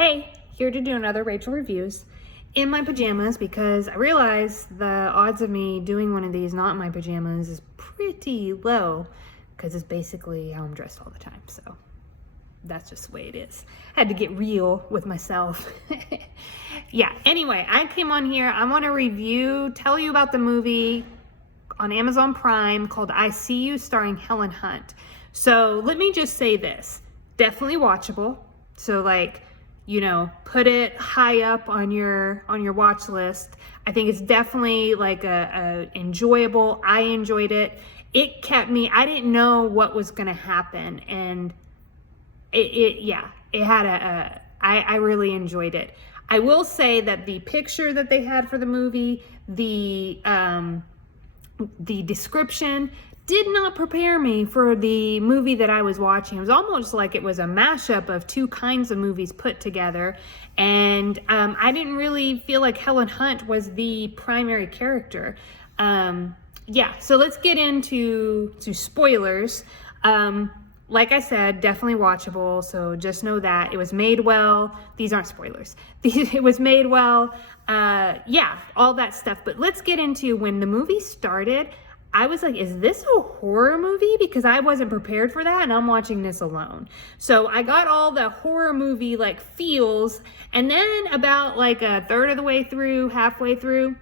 Hey, here to do another Rachel Reviews in my pajamas because I realize the odds of me doing one of these not in my pajamas is pretty low because it's basically how I'm dressed all the time. So that's just the way it is. I had to get real with myself. Yeah, anyway, I came on here. I want to tell you about the movie on Amazon Prime called I See You starring Helen Hunt. So let me just say this, definitely watchable. So put it high up on your watch list. I think it's definitely like a enjoyable. I enjoyed it. It kept me, I didn't know what was going to happen. And I really enjoyed it. I will say that the picture that they had for the movie, the description did not prepare me for the movie that I was watching. It was almost like it was a mashup of two kinds of movies put together. And I didn't really feel like Helen Hunt was the primary character. So let's get into spoilers. Like I said, definitely watchable. So just know that it was made well. These aren't spoilers. It was made well. All that stuff. But let's get into when the movie started. I was like, is this a horror movie? Because I wasn't prepared for that and I'm watching this alone. So I got all the horror movie feels, and then about a third of the way through, halfway through,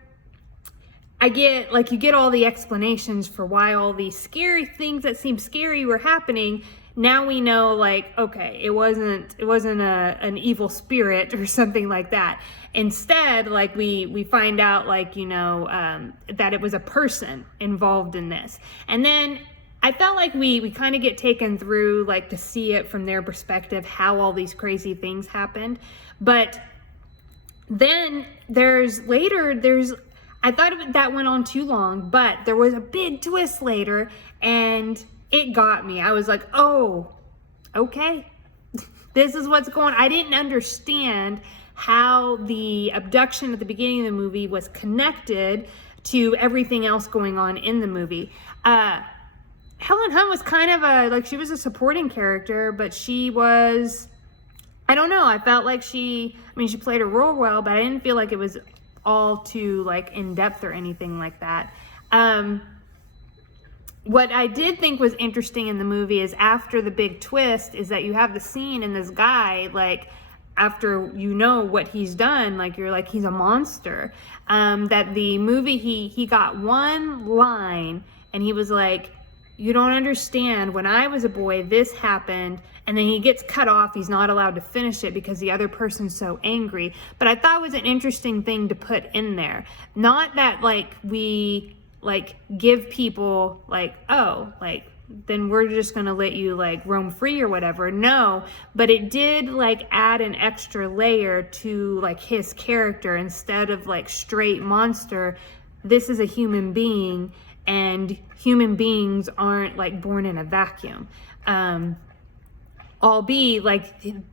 I get you get all the explanations for why all these scary things that seem scary were happening. Now we know okay, it wasn't an evil spirit or something like that. Instead, we find out that it was a person involved in this. And then I felt like we kind of get taken through to see it from their perspective, how all these crazy things happened. But then I thought that went on too long, but there was a big twist later and it got me. I was like, oh, okay. This is what's going on. I didn't understand how the abduction at the beginning of the movie was connected to everything else going on in the movie. Helen Hunt was kind of she was a supporting character, but she was, I don't know. I felt like she played her role well, but I didn't feel like it was all too in depth or anything like that. What I did think was interesting in the movie is after the big twist is that you have the scene and this guy, after you know what he's done, you're he's a monster. That the movie, he got one line and he was like, you don't understand, when I was a boy, this happened. And then he gets cut off. He's not allowed to finish it because the other person's so angry. But I thought it was an interesting thing to put in there. Not that we give people then we're just gonna let you roam free or whatever. No, but it did add an extra layer to his character. Instead of straight monster, this is a human being, and human beings aren't born in a vacuum. Albeit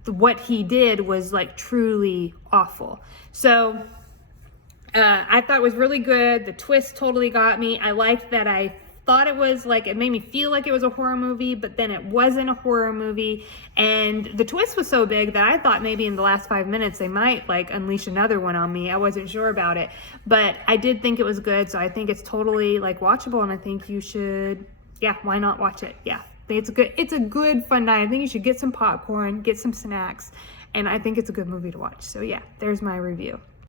what he did was truly awful. So I thought it was really good. The twist totally got me. I liked that I thought it was it made me feel like it was a horror movie, but then it wasn't a horror movie. And the twist was so big that I thought maybe in the last 5 minutes they might unleash another one on me. I wasn't sure about it, but I did think it was good. So I think it's totally watchable, and I think you should, why not watch it? Yeah, it's a good fun night. I think you should get some popcorn, get some snacks, and I think it's a good movie to watch. So yeah, there's my review.